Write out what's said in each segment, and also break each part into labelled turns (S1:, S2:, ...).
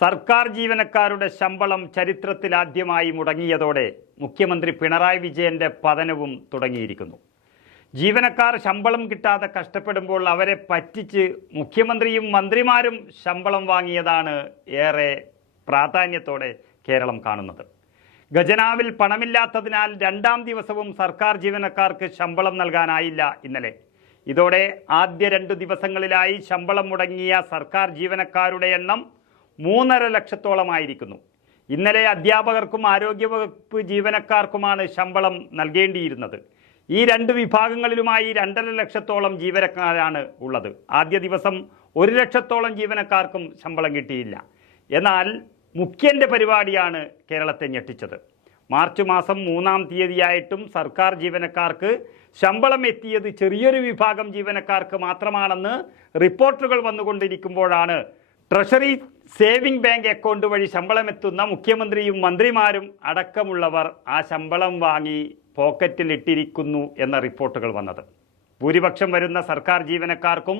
S1: സർക്കാർ ജീവനക്കാരുടെ ശമ്പളം ചരിത്രത്തിലാദ്യമായി മുടങ്ങിയതോടെ മുഖ്യമന്ത്രി പിണറായി വിജയന്റെ പതനവും തുടങ്ങിയിരിക്കുന്നു. ജീവനക്കാർ ശമ്പളം കിട്ടാതെ കഷ്ടപ്പെടുമ്പോൾ അവരെ പറ്റിച്ച് മുഖ്യമന്ത്രിയും മന്ത്രിമാരും ശമ്പളം വാങ്ങിയതാണ് ഏറെ പ്രാധാന്യത്തോടെ കേരളം കാണുന്നത്. ഖജനാവിൽ പണമില്ലാത്തതിനാൽ രണ്ടാം ദിവസവും സർക്കാർ ജീവനക്കാർക്ക് ശമ്പളം നൽകാനായില്ല ഇന്നലെ. ഇതോടെ ആദ്യ രണ്ട് ദിവസങ്ങളിലായി ശമ്പളം മുടങ്ങിയ സർക്കാർ ജീവനക്കാരുടെ എണ്ണം മൂന്നര ലക്ഷത്തോളമായിരിക്കുന്നു. ഇന്നലെ അധ്യാപകർക്കും ആരോഗ്യവകുപ്പ് ജീവനക്കാർക്കുമാണ് ശമ്പളം നൽകേണ്ടിയിരുന്നത്. ഈ രണ്ട് വിഭാഗങ്ങളിലുമായി രണ്ടര ലക്ഷത്തോളം ജീവനക്കാരാണ് ഉള്ളത്. ആദ്യ ദിവസം ഒരു ലക്ഷത്തോളം ജീവനക്കാർക്കും ശമ്പളം കിട്ടിയില്ല. എന്നാൽ മുഖ്യന്റെ പരിപാടിയാണ് കേരളത്തെ ഞെട്ടിച്ചത്. മാർച്ച് മാസം മൂന്നാം തീയതിയായിട്ടും സർക്കാർ ജീവനക്കാർക്ക് ശമ്പളം എത്തിയത് ചെറിയൊരു വിഭാഗം ജീവനക്കാർക്ക് മാത്രമാണെന്ന് റിപ്പോർട്ടുകൾ വന്നുകൊണ്ടിരിക്കുമ്പോഴാണ് ട്രഷറി സേവിംഗ് ബാങ്ക് അക്കൗണ്ട് വഴി ശമ്പളം എത്തുന്ന മുഖ്യമന്ത്രിയും മന്ത്രിമാരും അടക്കമുള്ളവർ ആ ശമ്പളം വാങ്ങി പോക്കറ്റിലിട്ടിരിക്കുന്നു എന്ന റിപ്പോർട്ടുകൾ വന്നത്. ഭൂരിപക്ഷം വരുന്ന സർക്കാർ ജീവനക്കാർക്കും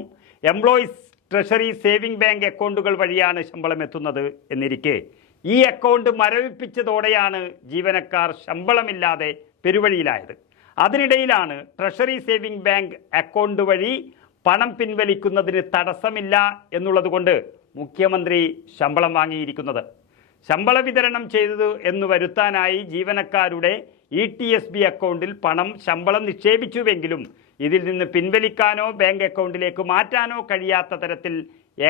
S1: എംപ്ലോയീസ് ട്രഷറി സേവിംഗ് ബാങ്ക് അക്കൗണ്ടുകൾ വഴിയാണ് ശമ്പളം എത്തുന്നത് എന്നിരിക്കെ ഈ അക്കൗണ്ട് മരവിപ്പിച്ചതോടെയാണ് ജീവനക്കാർ ശമ്പളമില്ലാതെ പെരുവഴിയിലായത്. അതിനിടയിലാണ് ട്രഷറി സേവിംഗ് ബാങ്ക് അക്കൗണ്ട് വഴി പണം പിൻവലിക്കുന്നതിന് തടസ്സമില്ല എന്നുള്ളതുകൊണ്ട് മുഖ്യമന്ത്രി ശമ്പളം വാങ്ങിയിരിക്കുന്നത്. ശമ്പള വിതരണം ചെയ്തത് എന്ന് വരുത്താനായി ജീവനക്കാരുടെ ഇ ടി എസ് ബി അക്കൗണ്ടിൽ പണം ശമ്പളം നിക്ഷേപിച്ചുവെങ്കിലും ഇതിൽ നിന്ന് പിൻവലിക്കാനോ ബാങ്ക് അക്കൗണ്ടിലേക്ക് മാറ്റാനോ കഴിയാത്ത തരത്തിൽ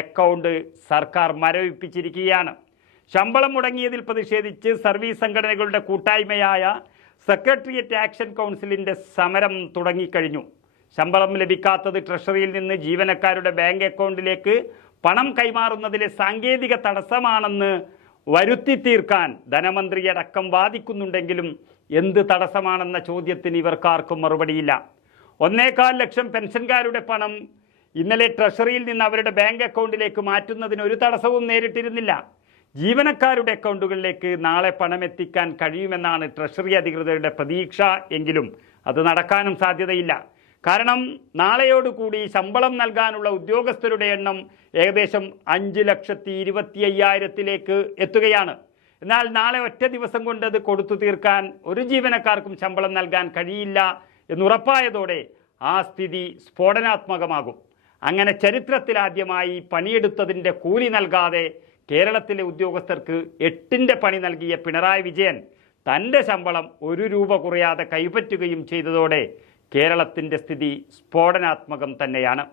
S1: അക്കൗണ്ട് സർക്കാർ മരവിപ്പിച്ചിരിക്കുകയാണ്. ശമ്പളം മുടങ്ങിയതിൽ പ്രതിഷേധിച്ച് സർവീസ് സംഘടനകളുടെ കൂട്ടായ്മയായ സെക്രട്ടേറിയറ്റ് ആക്ഷൻ കൗൺസിലിന്റെ സമരം തുടങ്ങിക്കഴിഞ്ഞു. ശമ്പളം ലഭിക്കാത്തത് ട്രഷറിയിൽ നിന്ന് ജീവനക്കാരുടെ ബാങ്ക് അക്കൗണ്ടിലേക്ക് പണം കൈമാറുന്നതിലെ സാങ്കേതിക തടസ്സമാണെന്ന് വരുത്തി തീർക്കാൻ ധനമന്ത്രിയടക്കം വാദിക്കുന്നുണ്ടെങ്കിലും എന്ത് തടസ്സമാണെന്ന ചോദ്യത്തിന് ഇവർക്കാർക്കും മറുപടിയില്ല. ഒന്നേകാൽ ലക്ഷം പെൻഷൻകാരുടെ പണം ഇന്നലെ ട്രഷറിയിൽ നിന്ന് അവരുടെ ബാങ്ക് അക്കൗണ്ടിലേക്ക് മാറ്റുന്നതിന് ഒരു തടസ്സവും നേരിട്ടിരുന്നില്ല. ജീവനക്കാരുടെ അക്കൗണ്ടുകളിലേക്ക് നാളെ പണം എത്തിക്കാൻ കഴിയുമെന്നാണ് ട്രഷറി അധികൃതരുടെ പ്രതീക്ഷ എങ്കിലും അത് നടക്കാനും സാധ്യതയില്ല. കാരണം നാളെയോടുകൂടി ശമ്പളം നൽകാനുള്ള ഉദ്യോഗസ്ഥരുടെ എണ്ണം ഏകദേശം അഞ്ച് ലക്ഷത്തി ഇരുപത്തി അയ്യായിരത്തിലേക്ക് എത്തുകയാണ്. എന്നാൽ നാളെ ഒറ്റ ദിവസം കൊണ്ട് അത് കൊടുത്തു തീർക്കാൻ ഒരു ജീവനക്കാർക്കും ശമ്പളം നൽകാൻ കഴിയില്ല എന്നുറപ്പായതോടെ ആ സ്ഥിതി സ്ഫോടനാത്മകമാകും. അങ്ങനെ ചരിത്രത്തിലാദ്യമായി പണിയെടുത്തതിന്റെ കൂലി നൽകാതെ കേരളത്തിലെ ഉദ്യോഗസ്ഥർക്ക് എട്ടിന്റെ പണി നൽകിയ പിണറായി വിജയൻ തന്റെ ശമ്പളം ഒരു രൂപ കുറയാതെ കൈപ്പറ്റുകയും ചെയ്തതോടെ കേരളത്തിന്റെ സ്ഥിതി സ്ഫോടനാത്മകം തന്നെയാണ്.